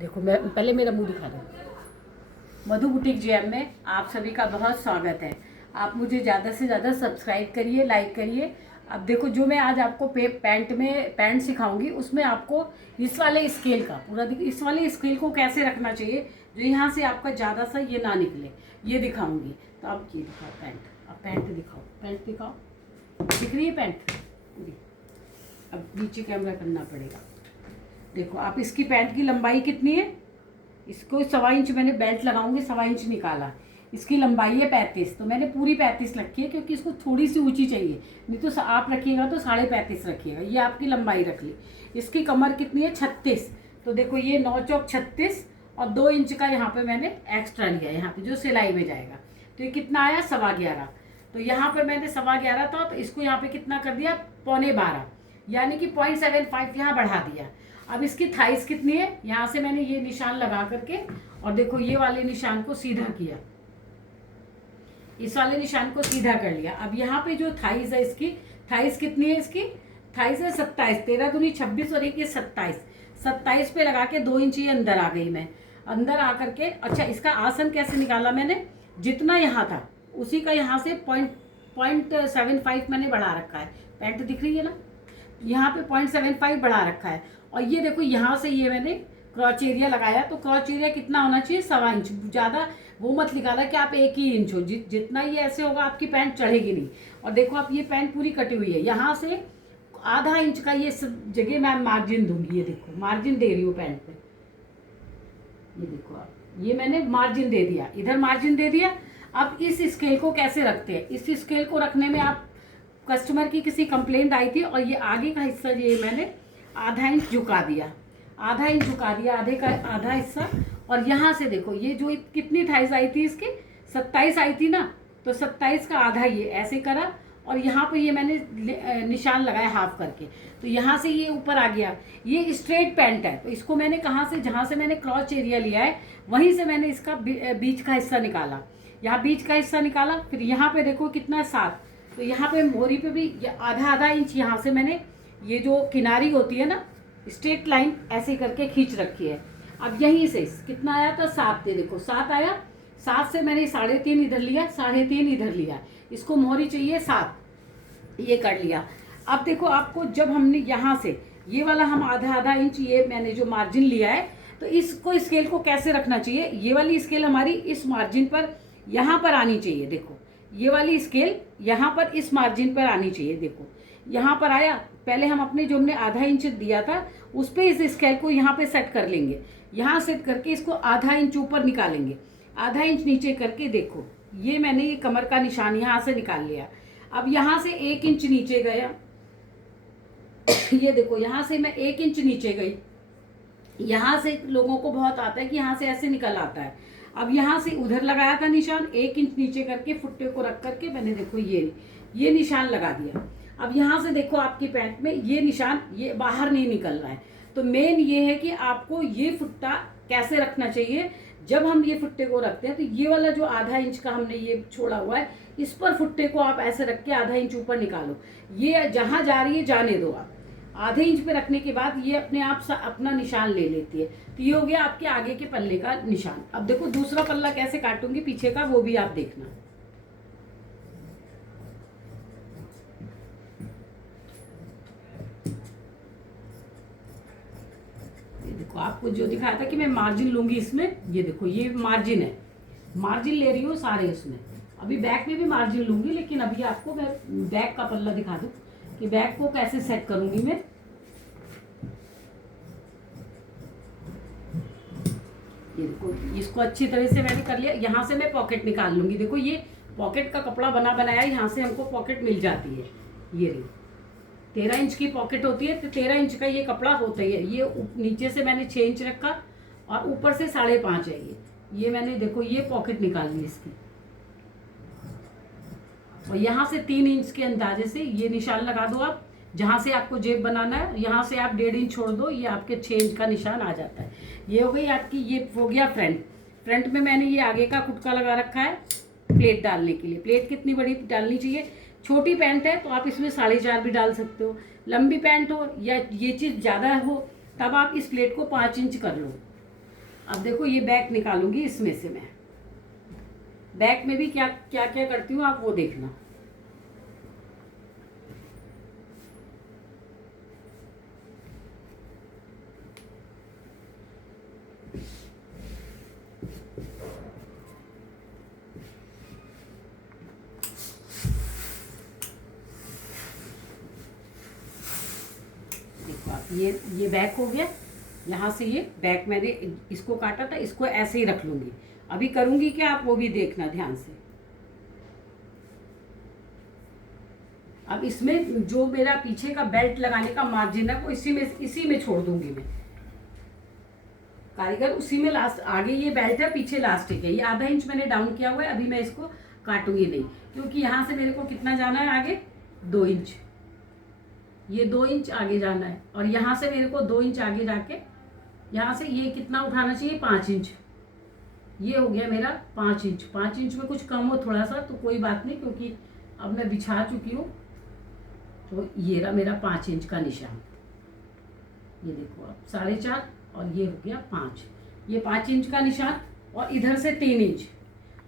देखो मैं पहले मेरा मुंह दिखा दूँ। मधु बुटीक जेएम में आप सभी का बहुत स्वागत है। आप मुझे ज़्यादा से ज़्यादा सब्सक्राइब करिए, लाइक करिए। अब देखो जो मैं आज आपको पैंट सिखाऊंगी उसमें आपको इस वाले स्केल का पूरा इस वाले स्केल को कैसे रखना चाहिए जो यहाँ से आपका ज़्यादा सा ये ना निकले, ये दिखाऊंगी। तो अब ये दिखाओ पैंट, अब पैंट दिखाओ, पैंट दिखाओ, दिख रही है पैंट पूरी। अब नीचे कैमरा करना पड़ेगा। देखो आप इसकी पैंट की लंबाई कितनी है, इसको 1.25 इंच मैंने बेल्ट लगाऊंगी, 1.25 इंच निकाला। इसकी लंबाई है 35, तो मैंने पूरी 35 रखी है क्योंकि इसको थोड़ी सी ऊंची चाहिए, नहीं तो आप रखिएगा तो 35.5 रखिएगा। ये आपकी लंबाई रख ली। इसकी कमर कितनी है 36, तो देखो ये 9 चौक 36 और 2 इंच का यहाँ पे मैंने एक्स्ट्रा लिया, यहाँ पे जो सिलाई में जाएगा। तो ये कितना आया 11.25। तो यहाँ पे मैंने 11.25 था, तो इसको यहाँ पे कितना कर दिया 11.25, यानी कि 0.75 यहाँ बढ़ा दिया। अब इसकी थाइस कितनी है, यहाँ से मैंने ये निशान लगा करके और देखो ये वाले निशान को सीधा किया, इस वाले निशान को सीधा कर लिया। अब यहाँ पे जो थाइस है, इसकी थाइस कितनी है, इसकी थाइस है 27, 13 दूनी 26 और एक ये 27 पे लगा के 2 इंच ये अंदर आ गई मैं, अंदर आ करके। अच्छा इसका आसन कैसे निकाला मैंने, जितना यहाँ था उसी का यहाँ से 0.75 मैंने बढ़ा रखा है। पैंट दिख रही है ना, यहाँ पे 0.75 बढ़ा रखा है। और ये देखो यहाँ से ये मैंने क्रॉच एरिया लगाया, तो क्रॉच एरिया कितना होना चाहिए 1.25 इंच। ज़्यादा वो मत निकाला कि आप 1 ही इंच हो, जितना ये ऐसे होगा आपकी पैंट चढ़ेगी नहीं। और देखो आप ये पैंट पूरी कटी हुई है, यहाँ से आधा इंच का ये सब जगह मैं मार्जिन दूंगी। ये देखो मार्जिन दे रही हूँ पैंट पे, ये देखो आप, ये मैंने मार्जिन दे दिया, इधर मार्जिन दे दिया। अब इस स्केल को कैसे रखते हैं, इस स्केल को रखने में आप कस्टमर की किसी कंप्लेंट आई थी और ये आगे का हिस्सा ये मैंने आधा इंच झुका दिया, आधा इंच झुका दिया, आधे का आधा हिस्सा। और यहाँ से देखो ये जो कितनी थाइस आई थी इसकी 27 आई थी ना, तो 27 का आधा ये ऐसे करा और यहाँ पे ये मैंने निशान लगाया हाफ करके, तो यहाँ से ये ऊपर आ गया। ये स्ट्रेट पैंट है, तो इसको मैंने कहाँ से, जहाँ से मैंने क्रॉच एरिया लिया है वहीं से मैंने इसका बीच का हिस्सा निकाला, यहाँ बीच का हिस्सा निकाला। फिर यहाँ पे देखो कितना 7, तो यहाँ पे मोरी पे भी आधा इंच यहाँ से मैंने ये जो किनारी होती है ना स्ट्रेट लाइन ऐसे करके खींच रखी है। अब यहीं से कितना आया था 7, देखो 7 आया, 7 से मैंने 3.5 इधर लिया, 3.5 इधर लिया, इसको मोहरी चाहिए 7, ये कर लिया। अब देखो आपको जब हमने यहाँ से ये वाला हम आधा इंच ये मैंने जो मार्जिन लिया है, तो इसको स्केल को कैसे रखना चाहिए, ये वाली स्केल हमारी इस मार्जिन पर यहाँ पर आनी चाहिए। देखो ये वाली स्केल यहाँ पर इस मार्जिन पर आनी चाहिए, देखो यहाँ पर आया। पहले हम अपने जो हमने आधा इंच दिया था उस पर इस स्केल को यहाँ पे सेट कर लेंगे, यहाँ सेट करके इसको आधा इंच ऊपर निकालेंगे, आधा इंच नीचे करके देखो ये मैंने ये कमर का निशान यहाँ से निकाल लिया। अब यहाँ से 1 इंच नीचे गया ये देखो यहाँ से मैं 1 इंच नीचे गई, यहाँ से लोगों को बहुत आता है कि यहाँ से ऐसे निकल आता है। अब यहाँ से उधर लगाया था निशान, 1 इंच नीचे करके फुट्टे को रख करके मैंने देखो ये निशान लगा दिया। अब यहाँ से देखो आपकी पैंट में ये निशान ये बाहर नहीं निकल रहा है। तो मेन ये है कि आपको ये फुट्टा कैसे रखना चाहिए। जब हम ये फुट्टे को रखते हैं तो ये वाला जो आधा इंच का हमने ये छोड़ा हुआ है इस पर फुट्टे को आप ऐसे रख के आधा इंच ऊपर निकालो, ये जहाँ जा रही है जाने दो आप। आधे इंच पे रखने के बाद ये अपने आप अपना निशान ले लेती है। तो ये हो गया आपके आगे के पल्ले का निशान। अब देखो दूसरा पल्ला कैसे काटूंगी पीछे का, वो भी आप देखना। ये देखो आपको जो दिखाया था कि मैं मार्जिन लूंगी इसमें, ये देखो ये मार्जिन है, मार्जिन ले रही हूँ सारे इसमें। अभी बैक में भी मार्जिन लूंगी, लेकिन अभी आपको मैं बैक का पल्ला दिखा दूं कि बैक को कैसे सेट करूंगी मैं। ये देखो इसको अच्छी तरह से मैंने कर लिया। यहाँ से मैं पॉकेट निकाल लूंगी, देखो ये पॉकेट का कपड़ा बना बनाया, यहाँ से हमको पॉकेट मिल जाती है। ये रही 13 इंच की पॉकेट होती है, तो 13 इंच का ये कपड़ा होता ही है। ये नीचे से मैंने 6 इंच रखा और ऊपर से 5.5 है ये मैंने देखो ये पॉकेट निकाल ली इसकी। और यहाँ से 3 इंच के अंदाजे से ये निशान लगा दो आप, जहाँ से आपको जेब बनाना है यहाँ से आप 1.5 इंच छोड़ दो, ये आपके 6 इंच का निशान आ जाता है। ये हो गई आपकी, ये हो गया फ्रंट में मैंने ये आगे का कुटका लगा रखा है प्लेट डालने के लिए। प्लेट कितनी बड़ी डालनी चाहिए, छोटी पैंट है तो आप इसमें 4.5 भी डाल सकते हो, लंबी पैंट हो या ये चीज़ ज़्यादा हो तब आप इस प्लेट को 5 इंच कर लो। अब देखो ये बैक निकालूंगी इसमें से मैं। बैक में भी क्या क्या क्या करती हूँ आप वो देखना। देखो आप ये बैक हो गया। यहाँ से ये बैक मैंने इसको काटा था, इसको ऐसे ही रख लूंगी। अभी करूंगी क्या आप वो भी देखना ध्यान से। अब इसमें जो मेरा पीछे का बेल्ट लगाने का मार्जिन है वो इसी में छोड़ दूंगी मैं। कारीगर उसी में लास्ट, आगे ये बेल्ट है, पीछे लास्टिक है। ये आधा इंच मैंने डाउन किया हुआ है। अभी मैं इसको काटूंगी नहीं, क्योंकि यहाँ से मेरे को कितना जाना है आगे, 2 इंच। ये 2 इंच आगे जाना है, और यहाँ से मेरे को 2 इंच आगे जाके यहाँ से ये कितना उठाना चाहिए, 5 इंच। ये हो गया मेरा 5 इंच। 5 इंच में कुछ कम हो थोड़ा सा तो कोई बात नहीं, क्योंकि अब मैं बिछा चुकी हूँ। तो ये रहा मेरा 5 इंच का निशान। ये देखो आप 4.5 और ये हो गया 5। ये 5 इंच का निशान, और इधर से 3 इंच।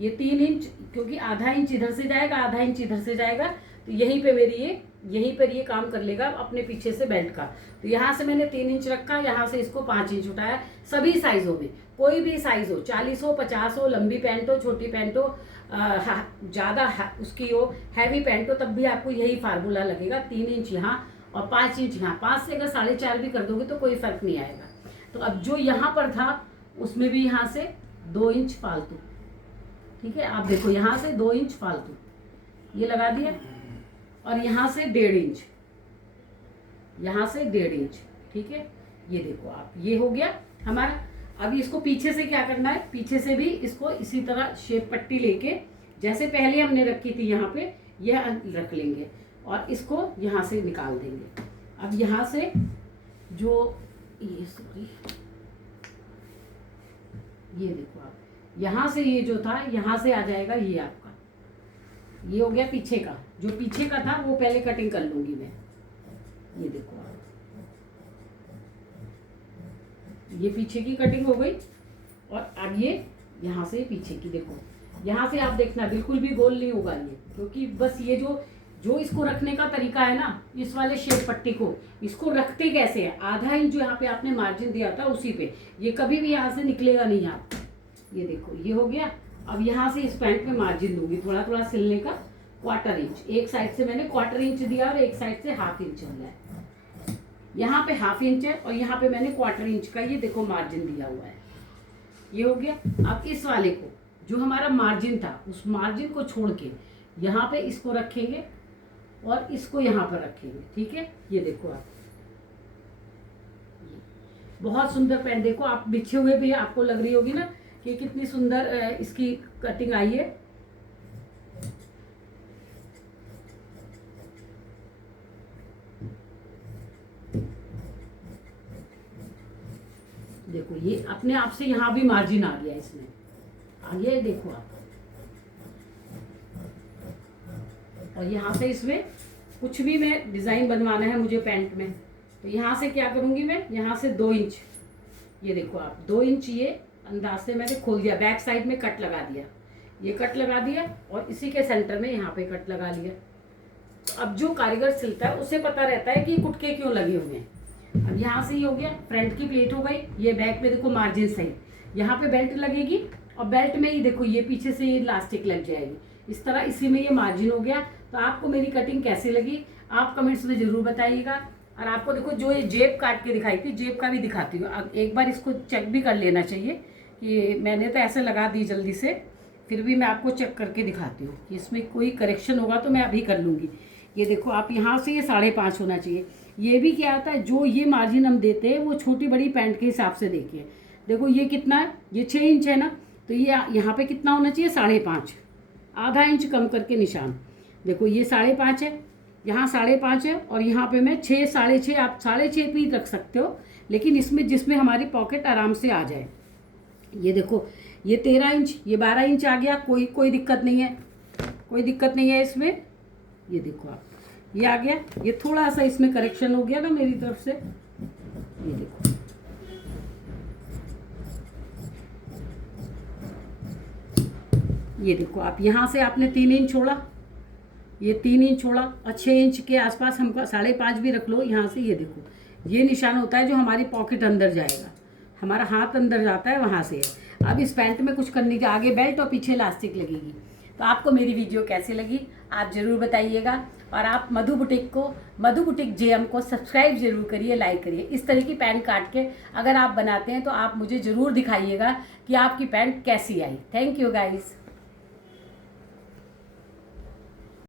ये 3 इंच, क्योंकि आधा इंच इधर से जाएगा, आधा इंच इधर से जाएगा, तो यहीं पे मेरी यहीं पर ये काम कर लेगा अपने पीछे से बेल्ट का। तो यहाँ से मैंने 3 इंच रखा, यहाँ से इसको 5 इंच उठाया। सभी साइजों में, कोई भी साइज हो, 40 हो, 50 हो, लंबी पैंट हो, छोटी पैंट हो, ज़्यादा उसकी हो, हैवी पैंट हो, तब भी आपको यही फार्मूला लगेगा। 3 इंच यहाँ और 5 इंच यहाँ। 5 से अगर 4.5 भी कर दोगे तो कोई फर्क नहीं आएगा। तो अब जो यहाँ पर था उसमें भी यहाँ से 2 इंच फालतू। ठीक है, आप देखो यहाँ से 2 इंच फालतू ये लगा दिया, और यहाँ से 1.5 इंच, यहाँ से 1.5 इंच। ठीक है, ये देखो आप, ये हो गया हमारा। अभी इसको पीछे से क्या करना है, पीछे से भी इसको इसी तरह शेप पट्टी लेके, जैसे पहले हमने रखी थी यहाँ पे, यह रख लेंगे और इसको यहाँ से निकाल देंगे। अब यहाँ से जो ये देखो आप, यहाँ से ये जो था यहाँ से आ जाएगा ये आपका। ये हो गया पीछे का। जो पीछे का था वो पहले कटिंग कर लूंगी मैं। ये देखो आप, ये पीछे की कटिंग हो गई, और अब ये यहाँ से पीछे की। देखो यहाँ से आप देखना बिल्कुल भी गोल नहीं होगा ये, क्योंकि बस ये जो इसको रखने का तरीका है ना, इस वाले शेप पट्टी को इसको रखते कैसे है, आधा इंच जो यहाँ पे आपने मार्जिन दिया था उसी पे, ये कभी भी यहाँ से निकलेगा नहीं आप। ये देखो ये हो गया। अब यहाँ से इस पैंट में मार्जिन दूंगी थोड़ा थोड़ा सिलने का, 1/4 इंच। एक साइड से मैंने 1/4 इंच दिया और एक साइड से 1/2 इंच दिया है। यहाँ पे 1/2 इंच है और यहाँ पे मैंने 1/4 इंच का ये देखो मार्जिन दिया हुआ है। ये हो गया। अब इस वाले को जो हमारा मार्जिन था उस मार्जिन को छोड़ के यहाँ पे इसको रखेंगे और इसको यहाँ पर रखेंगे। ठीक है, ये देखो आप, बहुत सुंदर पैंट। देखो आप बिछे हुए भी आपको लग रही होगी ना कि कितनी सुंदर इसकी कटिंग आई है। देखो ये अपने आप से यहाँ भी मार्जिन आ गया, इसमें आ गया, देखो आप। और यहाँ से इसमें कुछ भी मैं डिज़ाइन बनवाना है मुझे पैंट में, तो यहाँ से क्या करूँगी मैं, यहाँ से 2 इंच, ये देखो आप 2 इंच ये अंदाज से मैंने खोल दिया। बैक साइड में कट लगा दिया, ये कट लगा दिया, और इसी के सेंटर में यहाँ पे कट लगा लिया। तो अब जो कारीगर सिलता है उसे पता रहता है कि कुटके क्यों लगे हुए हैं। अब यहाँ से ये हो गया, फ्रंट की प्लेट हो गई। ये बैक में देखो मार्जिन सही, यहाँ पे बेल्ट लगेगी, और बेल्ट में ही देखो ये पीछे से ये इलास्टिक लग जाएगी इस तरह, इसी में ये मार्जिन हो गया। तो आपको मेरी कटिंग कैसी लगी आप कमेंट्स में ज़रूर बताइएगा। और आपको देखो जो ये जेब काट के दिखाई थी, जेब का भी दिखाती हूँ। अब एक बार इसको चेक भी कर लेना चाहिए कि मैंने तो ऐसे लगा दी जल्दी से, फिर भी मैं आपको चेक करके दिखाती हूँ कि इसमें कोई करेक्शन होगा तो मैं अभी कर लूँगी। ये देखो आप, यहाँ से ये 5.5 होना चाहिए। ये भी क्या आता है, जो ये मार्जिन हम देते हैं वो छोटी बड़ी पैंट के हिसाब से देखिए। देखो ये कितना है, ये 6 इंच है ना, तो ये यहाँ पे कितना होना चाहिए, 5.5, आधा इंच कम करके निशान। देखो ये 5.5 है, यहाँ 5.5 है, और यहाँ पे मैं 6, 6.5, आप 6.5 भी रख सकते हो, लेकिन इसमें जिसमें हमारी पॉकेट आराम से आ जाए। ये देखो ये 13 इंच, ये 12 इंच आ गया, कोई दिक्कत नहीं है, कोई दिक्कत नहीं है इसमें। ये देखो आप, ये आ गया। ये थोड़ा सा इसमें करेक्शन हो गया ना मेरी तरफ से, ये देखो ये देखो आप यहाँ से आपने 3 इंच छोड़ा, ये 3 इंच छोड़ा और 6 इंच के आसपास हमको 5.5 भी रख लो यहाँ से। ये देखो ये निशान होता है जो हमारी पॉकेट अंदर जाएगा, हमारा हाथ अंदर जाता है वहाँ से है। अब इस पैंट में कुछ करने के, आगे बेल्ट और पीछे इलास्टिक लगेगी। तो आपको मेरी वीडियो कैसी लगी आप ज़रूर बताइएगा, और आप मधु बुटीक जेएम को सब्सक्राइब जरूर करिए, लाइक करिए। इस तरह की पैंट काट के अगर आप बनाते हैं तो आप मुझे ज़रूर दिखाइएगा कि आपकी पैंट कैसी आई। Thank you guys.